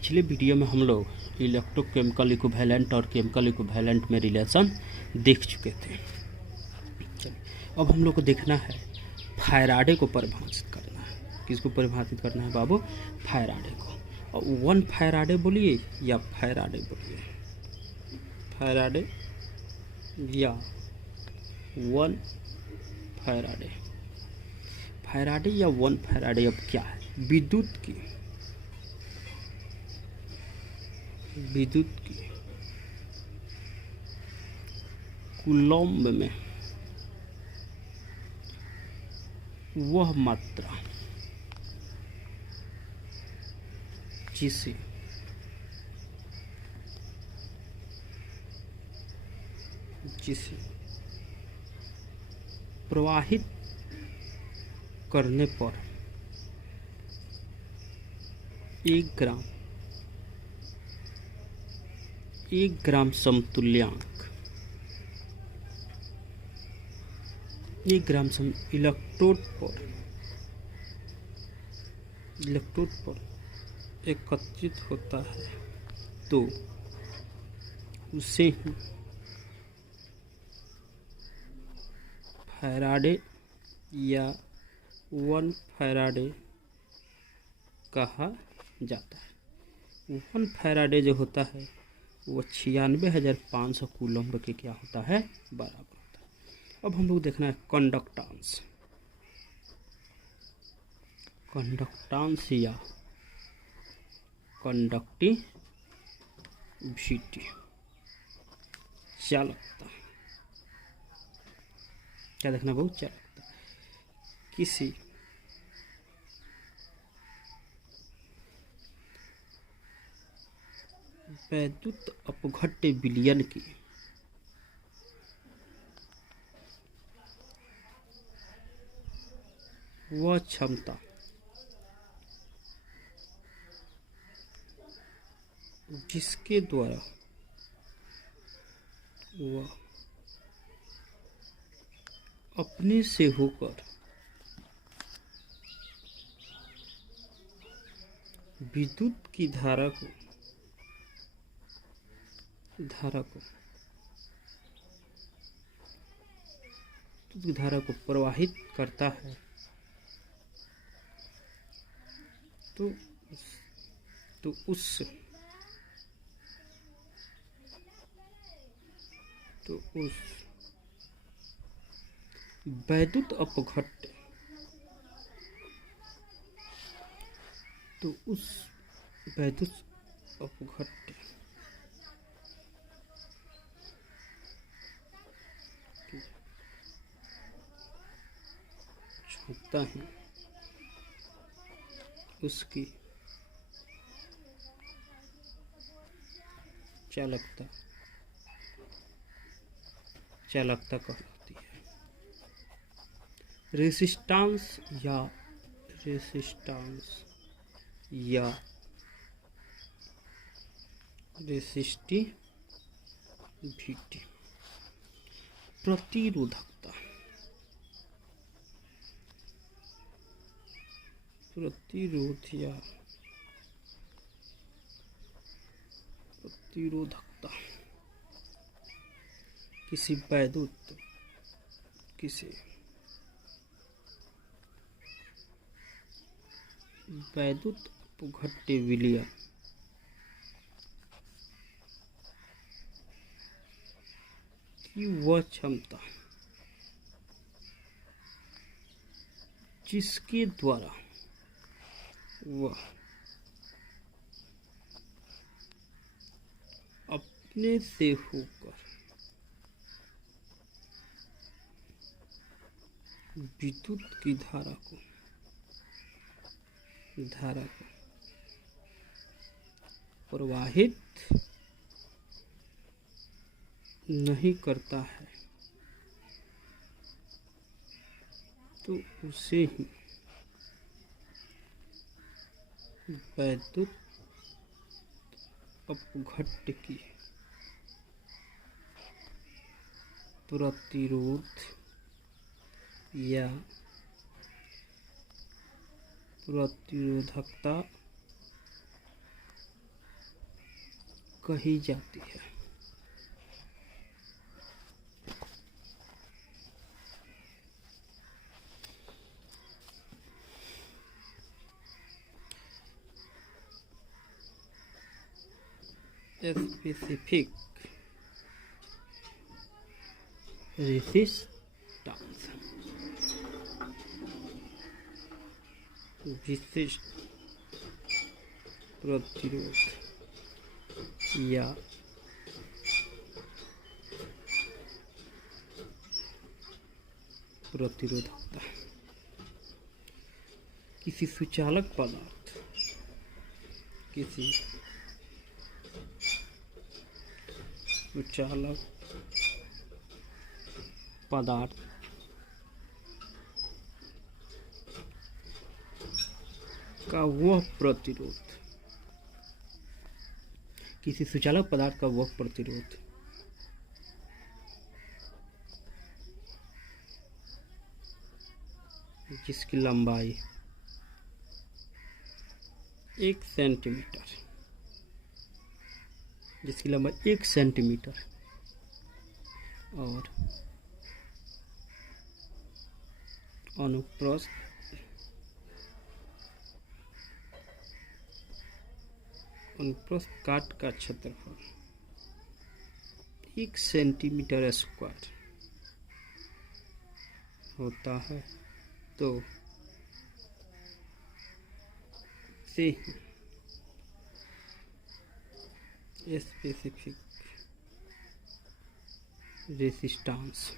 पिछले वीडियो में हम लोग इलेक्ट्रोकेमिकल इक्विवेलेंट और केमिकल इक्विवेलेंट में रिलेशन देख चुके थे। चलिए अब हम लोग को देखना है फैराडे को परिभाषित करना है। किसको परिभाषित करना है बाबू? फैराडे को। और 1 फैराडे बोलिए या फैराडे बोलिए, फैराडे या 1 फैराडे। फैराडे या 1 फैराडे अब क्या है? विद्युत की कूलम्ब में वह मात्रा जिसे प्रवाहित करने पर 1 ग्राम समतुल्यांक, 1 ग्राम इलेक्ट्रोड पर एकत्रित होता है तो उसे ही फैराडे या 1 फैराडे कहा जाता है। 1 फैराडे जो होता है वो 96,500 कूलम्ब के क्या होता है? बराबर होता है। अब हम लोग देखना है कंडक्टेंस या कंडक्टिविटी, चालकता। क्या देखना बहुत? चालकता। किसी वैद्युत अपघट्य विलयन की वह क्षमता जिसके द्वारा वह अपने से होकर विद्युत की धारा को प्रवाहित करता है तो उस वैद्युत अपघट्य की क्षमता है, उसकी चालकता कहलाती है। रेसिस्टेंस या रेसिस्टिविटी, प्रतिरोधकता किसी वैद्युत अपघट्य विलयन की वह क्षमता जिसके द्वारा वह अपने से होकर विद्युत की धारा को प्रवाहित नहीं करता है तो उसे ही वैद्युत अपघट्य की प्रतिरोध या प्रतिरोधकता कही जाती है। स्पेसिफिक रेसिस्टेंस, विशिष्ट प्रतिरोध या प्रतिरोधकता। किसी सुचालक पदार्थ, किसी सुचालक पदार्थ का वह प्रतिरोध, किसी सुचालक पदार्थ का वह प्रतिरोध जिसकी लंबाई 1 सेंटीमीटर, जिसकी लंबाई 1 सेंटीमीटर और अनुप्रस्थ काट का क्षेत्रफल 1 सेंटीमीटर स्क्वायर होता है, तो से स्पेसिफिक रेसिस्टेंस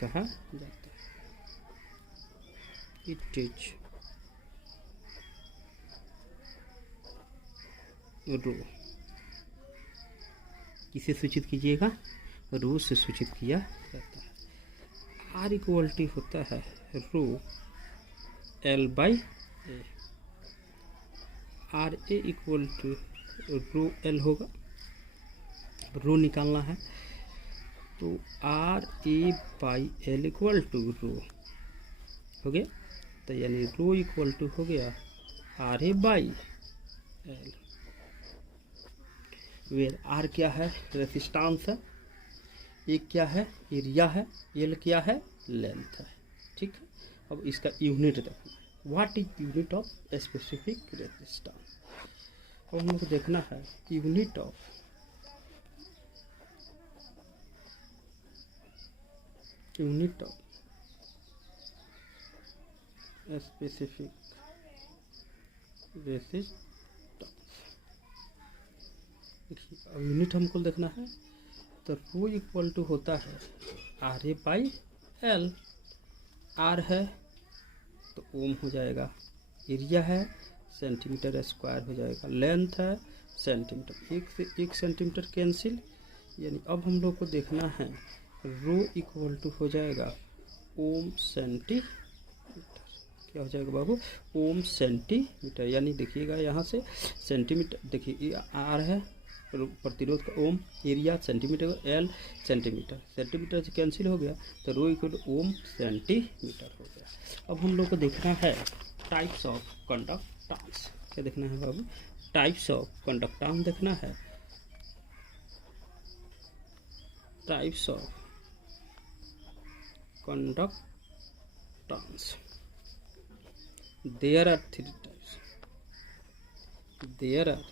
कहा जाता है। इट इज रो, किसे सूचित कीजिएगा, रो से सूचित किया जाता है। आर इक्वलिटी होता है rho L by A, R A equal to rho L होगा, रो निकालना है तो R A by L equal to rho हो गया, तो यानी रो इक्वल टू हो गया R A by L, where R क्या है, रेसिस्टेंस है, ए क्या है, एरिया है, एल क्या है, लेंथ है। ठीक है, अब इसका यूनिट देखना है, what is unit of specific resistance. अब हम लोग को देखना है यूनिट ऑफ स्पेसिफिक रेसिस्टेंस। देखिए अब यूनिट हमको देखना है, तो रो इक्वल टू होता है R A by L, R है तो ओम हो जाएगा, एरिया है सेंटीमीटर स्क्वायर हो जाएगा, लेंथ है सेंटीमीटर, 1 से 1 सेंटीमीटर कैंसिल, यानी अब हम लोग को देखना है रो इक्वल टू हो जाएगा ओम सेंटीमीटर। क्या हो जाएगा बाबू, ओम सेंटीमीटर, यानी देखिएगा यहाँ से सेंटीमीटर, देखिए आर है प्रतिरोध का, ohm area centimetre, L centimetre, centimetre से कैंसिल हो गया तो rho equal to ohm centimetre हो गया। अब हम लोग को देखना है टाइप्स ऑफ कंडक्टेंस। क्या देखना है बाबू, टाइप्स ऑफ कंडक्टेंस देखना है, types of conductance. There are 3 types, there are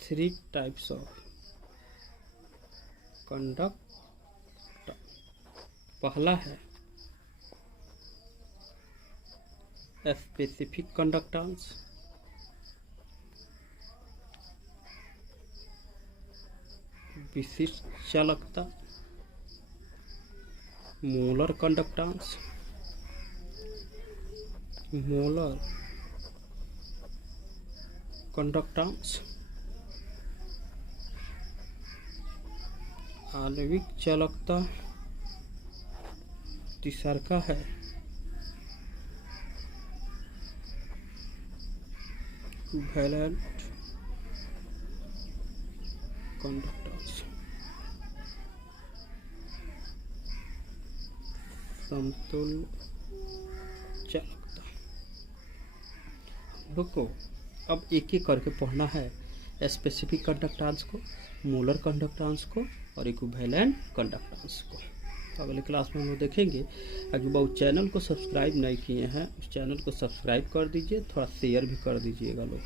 3 types of conduct. पहला है स्पेसिफिक कंडक्टेंस, विशिष्ट चालकता, मोलर कंडक्टेंस, मोलर कंडक्टेंस, आणविक चालकता, तीसरा है वैलेंट कंडक्टेंस, समतुल्य चालकता। हम लोग को अब एक एक करके पढ़ना है, स्पेसिफिक कंडक्टेंस को, मोलर कंडक्टेंस को और इक्विवेलेंट कंडक्टेंस को। अगले क्लास में हम लोग देखेंगे। अगर बहुत चैनल को सब्सक्राइब नहीं किए हैं उस चैनल को सब्सक्राइब कर दीजिए, थोड़ा शेयर भी कर दीजिएगा लोग।